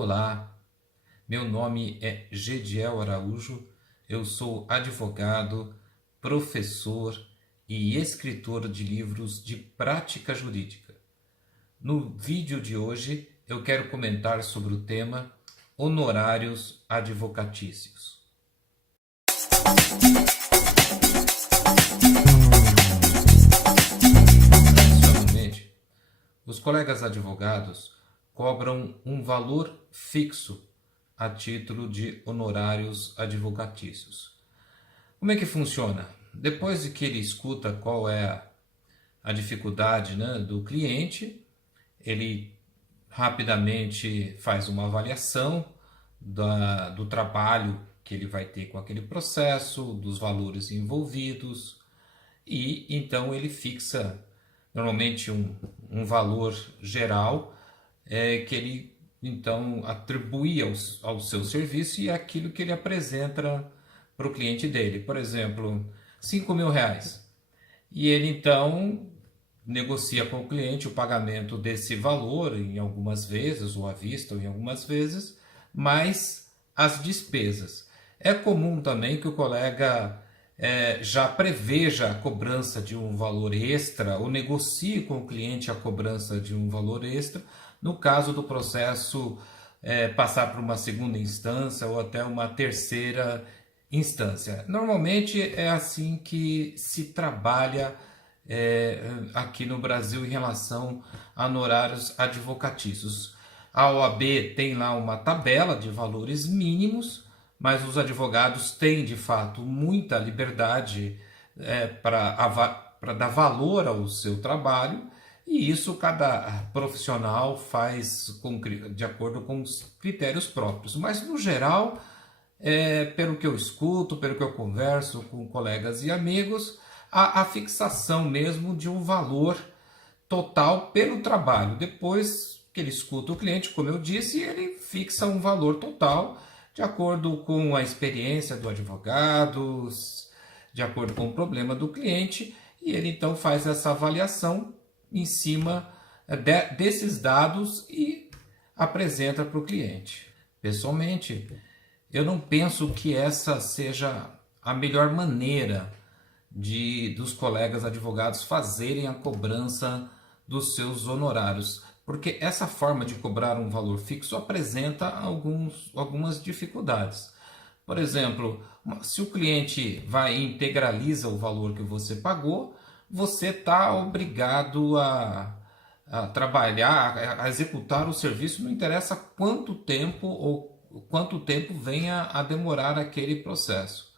Olá, meu nome é Gediel Araújo, eu sou advogado, professor e escritor de livros de prática jurídica. No vídeo de hoje eu quero comentar sobre o tema honorários advocatícios. Tradicionalmente, os colegas advogados cobram um valor fixo a título de honorários advocatícios. Como é que funciona? Depois de que ele escuta qual é a dificuldade, do cliente, ele rapidamente faz uma avaliação do trabalho que ele vai ter com aquele processo, dos valores envolvidos, e então ele fixa normalmente um valor geral que ele então atribui ao seu serviço e aquilo que ele apresenta para o cliente dele. Por exemplo, R$ 5.000. E ele então negocia com o cliente o pagamento desse valor em algumas vezes, ou à vista, ou em algumas vezes, mais as despesas. É comum também que o colega já preveja a cobrança de um valor extra ou negocie com o cliente a cobrança de um valor extra, no caso do processo passar por uma segunda instância ou até uma terceira instância. Normalmente é assim que se trabalha aqui no Brasil em relação a honorários advocatícios. A OAB tem lá uma tabela de valores mínimos, mas os advogados têm de fato muita liberdade para dar valor ao seu trabalho, e isso cada profissional faz de acordo com os critérios próprios. Mas no geral, pelo que eu escuto, pelo que eu converso com colegas e amigos, a fixação mesmo de um valor total pelo trabalho. Depois que ele escuta o cliente, como eu disse, ele fixa um valor total de acordo com a experiência do advogado, de acordo com o problema do cliente, e ele então faz essa avaliação em cima desses dados e apresenta para o cliente. Pessoalmente, eu não penso que essa seja a melhor maneira dos colegas advogados fazerem a cobrança dos seus honorários, porque essa forma de cobrar um valor fixo apresenta algumas dificuldades. Por exemplo, se o cliente vai e integraliza o valor que você pagou, você está obrigado a trabalhar, a executar o serviço, não interessa quanto tempo venha a demorar aquele processo.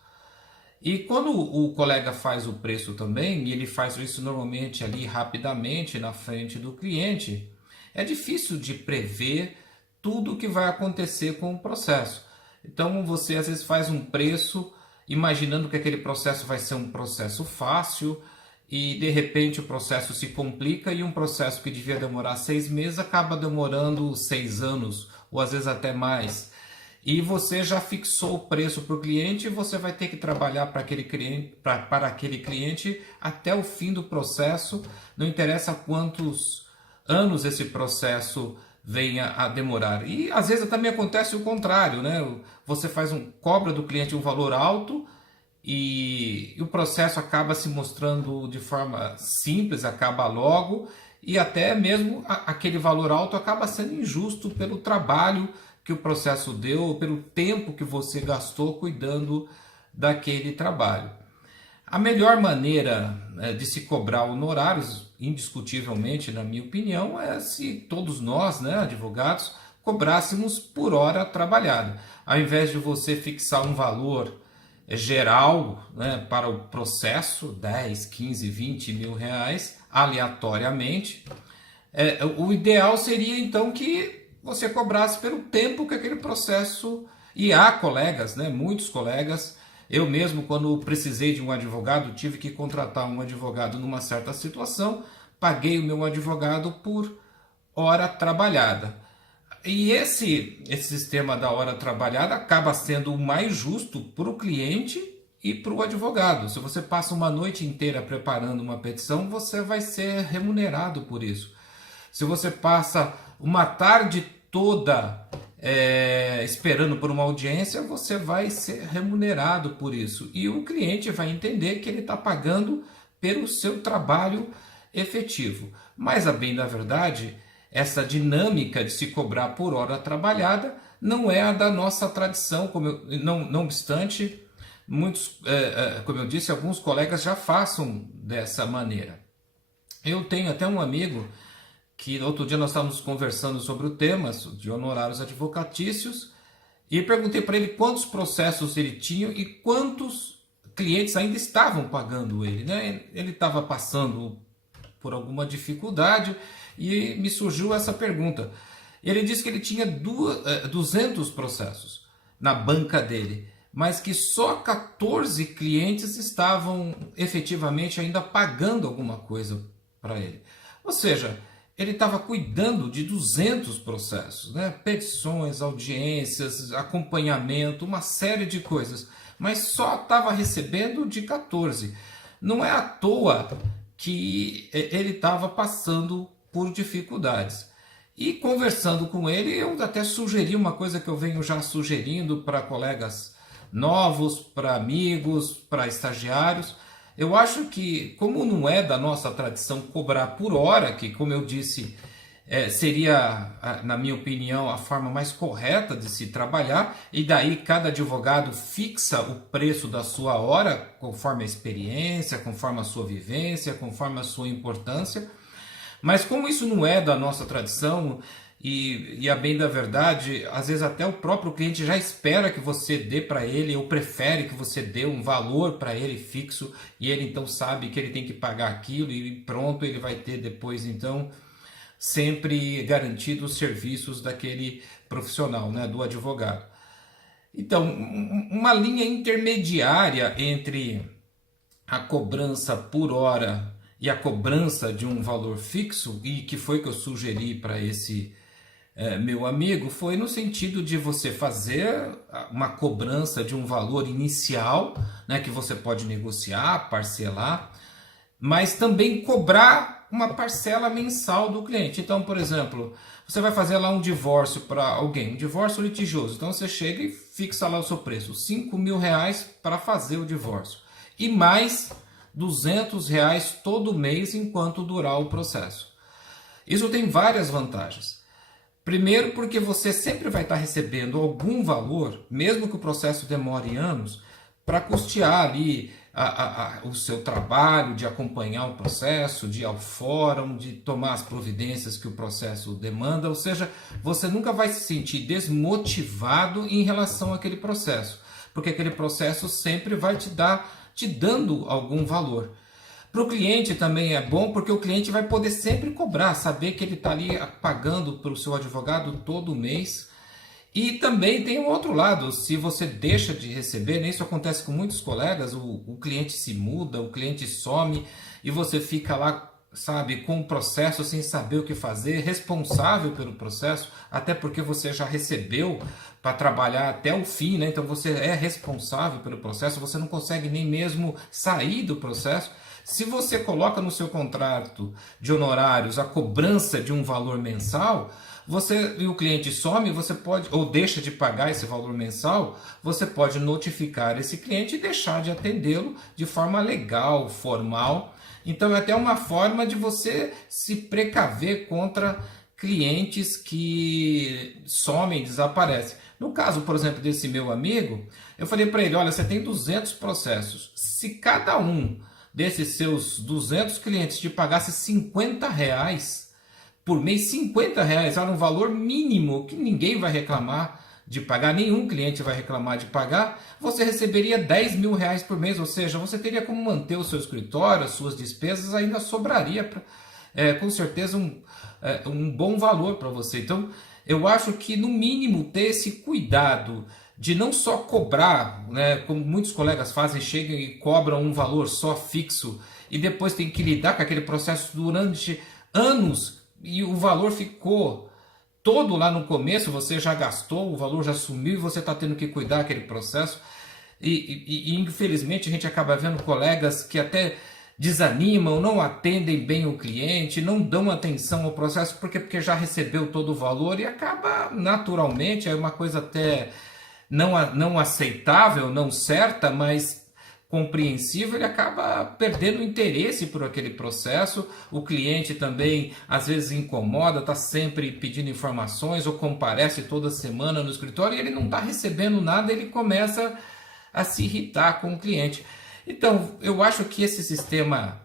E quando o colega faz o preço também, e ele faz isso normalmente ali rapidamente na frente do cliente, é difícil de prever tudo o que vai acontecer com o processo. Então você às vezes faz um preço imaginando que aquele processo vai ser um processo fácil, e de repente o processo se complica e um processo que devia demorar 6 meses acaba demorando 6 anos, ou às vezes até mais. E você já fixou o preço para o cliente e você vai ter que trabalhar para aquele cliente até o fim do processo. Não interessa quantos anos esse processo venha a demorar. E às vezes também acontece o contrário, Você cobra do cliente um valor alto e o processo acaba se mostrando de forma simples, acaba logo, e até mesmo aquele valor alto acaba sendo injusto pelo trabalho que o processo deu, pelo tempo que você gastou cuidando daquele trabalho. A melhor maneira de se cobrar honorários, indiscutivelmente, na minha opinião, é se todos nós, advogados, cobrássemos por hora trabalhada. Ao invés de você fixar um valor geral para o processo, 10, 15, 20 mil reais, aleatoriamente, o ideal seria então que você cobrasse pelo tempo que aquele processo... E há colegas, muitos colegas, eu mesmo quando precisei de um advogado, tive que contratar um advogado numa certa situação, paguei o meu advogado por hora trabalhada. E esse sistema da hora trabalhada acaba sendo o mais justo para o cliente e para o advogado. Se você passa uma noite inteira preparando uma petição, você vai ser remunerado por isso. Se você passa uma tarde toda esperando por uma audiência, você vai ser remunerado por isso. E o cliente vai entender que ele está pagando pelo seu trabalho efetivo. Mas, a bem da verdade, essa dinâmica de se cobrar por hora trabalhada não é a da nossa tradição, não obstante, muitos, como eu disse, alguns colegas já façam dessa maneira. Eu tenho até um amigo que outro dia nós estávamos conversando sobre o tema de honorários advocatícios e perguntei para ele quantos processos ele tinha e quantos clientes ainda estavam pagando ele, né? Ele estava passando por alguma dificuldade e me surgiu essa pergunta. Ele disse que ele tinha 200 processos na banca dele, mas que só 14 clientes estavam efetivamente ainda pagando alguma coisa para ele. Ou seja, ele estava cuidando de 200 processos, né? Petições, audiências, acompanhamento, uma série de coisas, mas só estava recebendo de 14. Não é à toa que ele estava passando por dificuldades. E conversando com ele, eu até sugeri uma coisa que eu venho já sugerindo para colegas novos, para amigos, para estagiários. Eu acho que, como não é da nossa tradição cobrar por hora, que, como eu disse, seria, na minha opinião, a forma mais correta de se trabalhar, e daí cada advogado fixa o preço da sua hora, conforme a experiência, conforme a sua vivência, conforme a sua importância. Mas como isso não é da nossa tradição, e a bem da verdade, às vezes até o próprio cliente já espera que você dê para ele, ou prefere que você dê um valor para ele fixo, e ele então sabe que ele tem que pagar aquilo, e pronto, ele vai ter depois então sempre garantido os serviços daquele profissional, né, do advogado. Então, uma linha intermediária entre a cobrança por hora e a cobrança de um valor fixo, e que foi que eu sugeri para esse meu amigo, foi no sentido de você fazer uma cobrança de um valor inicial, né, que você pode negociar, parcelar, mas também cobrar uma parcela mensal do cliente. Então, por exemplo, você vai fazer lá um divórcio para alguém, um divórcio litigioso, então você chega e fixa lá o seu preço, R$5.000 para fazer o divórcio, e mais R$200 todo mês enquanto durar o processo. Isso tem várias vantagens. Primeiro, porque você sempre vai estar recebendo algum valor, mesmo que o processo demore anos, para custear ali o seu trabalho de acompanhar o processo, de ir ao fórum, de tomar as providências que o processo demanda. Ou seja, você nunca vai se sentir desmotivado em relação àquele processo, porque aquele processo sempre vai te dando algum valor. Para o cliente também é bom, porque o cliente vai poder sempre cobrar, saber que ele está ali pagando para o seu advogado todo mês. E também tem um outro lado, se você deixa de receber, né, isso acontece com muitos colegas, o cliente se muda, o cliente some e você fica lá, sabe, com o processo sem saber o que fazer, responsável pelo processo, até porque você já recebeu para trabalhar até o fim, né? Então você é responsável pelo processo, você não consegue nem mesmo sair do processo. Se você coloca no seu contrato de honorários a cobrança de um valor mensal, e o cliente some, você pode, ou deixa de pagar esse valor mensal, você pode notificar esse cliente e deixar de atendê-lo de forma legal, formal. Então é até uma forma de você se precaver contra clientes que somem, desaparecem. No caso, por exemplo, desse meu amigo, eu falei para ele, olha, você tem 200 processos. Se cada um desses seus 200 clientes te pagasse R$50 por mês, R$50 era um valor mínimo que ninguém vai reclamar de pagar, nenhum cliente vai reclamar de pagar, você receberia R$10.000 por mês, ou seja, você teria como manter o seu escritório, as suas despesas, ainda sobraria com certeza um bom valor para você. Então, eu acho que no mínimo ter esse cuidado de não só cobrar, né, como muitos colegas fazem, chegam e cobram um valor só fixo e depois tem que lidar com aquele processo durante anos e o valor ficou todo lá no começo, você já gastou, o valor já sumiu e você está tendo que cuidar daquele processo. E infelizmente a gente acaba vendo colegas que até desanimam, não atendem bem o cliente, não dão atenção ao processo porque já recebeu todo o valor e acaba naturalmente, é uma coisa até não aceitável, não certa, mas compreensível, ele acaba perdendo o interesse por aquele processo. O cliente também às vezes incomoda, está sempre pedindo informações ou comparece toda semana no escritório e ele não está recebendo nada, ele começa a se irritar com o cliente. Então, eu acho que esse sistema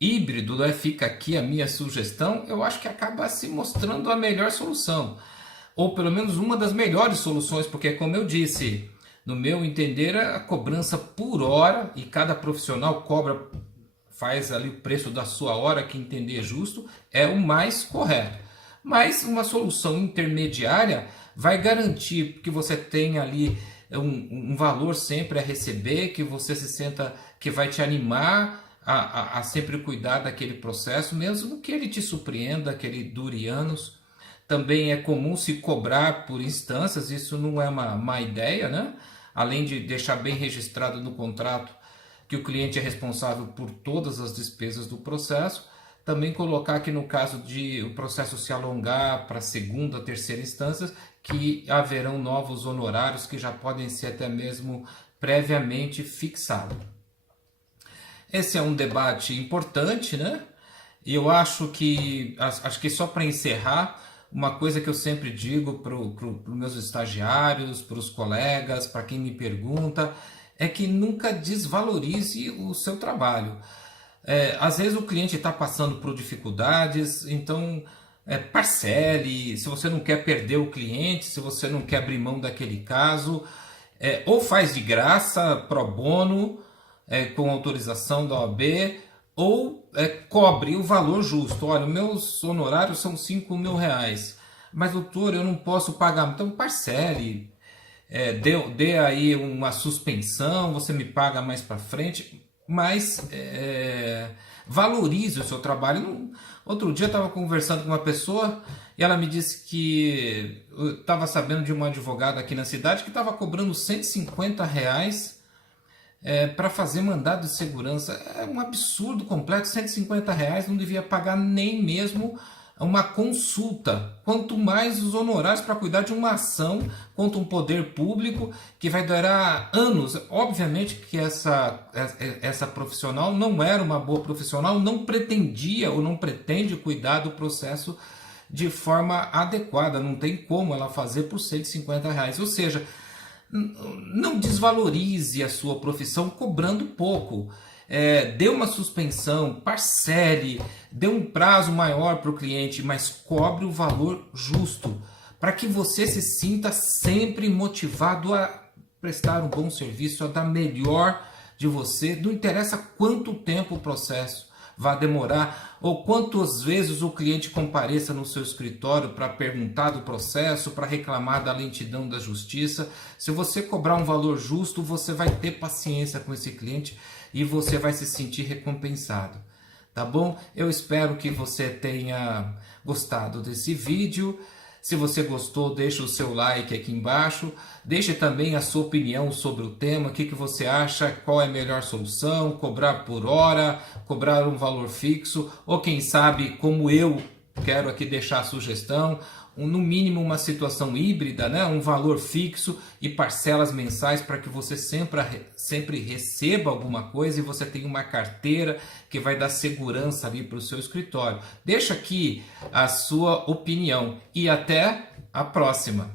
híbrido, né, fica aqui a minha sugestão, eu acho que acaba se mostrando a melhor solução, ou pelo menos uma das melhores soluções, porque como eu disse, no meu entender, a cobrança por hora, e cada profissional cobra, faz ali o preço da sua hora que entender justo, é o mais correto. Mas uma solução intermediária vai garantir que você tenha ali um valor sempre a receber, que você se sinta que vai te animar a sempre cuidar daquele processo, mesmo que ele te surpreenda, que ele dure anos. Também é comum se cobrar por instâncias, isso não é uma má ideia, né? Além de deixar bem registrado no contrato que o cliente é responsável por todas as despesas do processo, também colocar que no caso de o processo se alongar para segunda, terceira instância, que haverão novos honorários que já podem ser até mesmo previamente fixados. Esse é um debate importante, né? E eu acho que só para encerrar, uma coisa que eu sempre digo para os meus estagiários, para os colegas, para quem me pergunta, é que nunca desvalorize o seu trabalho. Às vezes o cliente está passando por dificuldades, então parcele. Se você não quer perder o cliente, se você não quer abrir mão daquele caso, ou faz de graça, pro bono, com autorização da OAB, ou cobre o valor justo. Olha, meus honorários são R$ 5.000, mas doutor, eu não posso pagar, então parcele, dê aí uma suspensão, você me paga mais para frente, mas valorize o seu trabalho. Outro dia eu estava conversando com uma pessoa e ela me disse que estava sabendo de uma advogada aqui na cidade que estava cobrando R$ 150 para fazer mandado de segurança. É um absurdo completo. R$ 150 não devia pagar nem mesmo uma consulta, quanto mais os honorários para cuidar de uma ação contra um poder público que vai durar anos. Obviamente que essa profissional não era uma boa profissional, não pretendia ou não pretende cuidar do processo de forma adequada, não tem como ela fazer por R$ 150. Ou seja, não desvalorize a sua profissão cobrando pouco. Dê uma suspensão, parcele, dê um prazo maior para o cliente, mas cobre o valor justo, para que você se sinta sempre motivado a prestar um bom serviço, a dar melhor de você. Não interessa quanto tempo o processo vai demorar ou quantas vezes o cliente compareça no seu escritório para perguntar do processo, para reclamar da lentidão da justiça. Se você cobrar um valor justo, você vai ter paciência com esse cliente e você vai se sentir recompensado, tá bom? Eu espero que você tenha gostado desse vídeo. Se você gostou, deixa o seu like aqui embaixo. Deixe também a sua opinião sobre o tema. O que você acha? Qual é a melhor solução? Cobrar por hora? Cobrar um valor fixo? Ou quem sabe, como eu quero aqui deixar a sugestão, no mínimo uma situação híbrida, né? Um valor fixo e parcelas mensais para que você sempre receba alguma coisa e você tenha uma carteira que vai dar segurança ali para o seu escritório. Deixa aqui a sua opinião e até a próxima.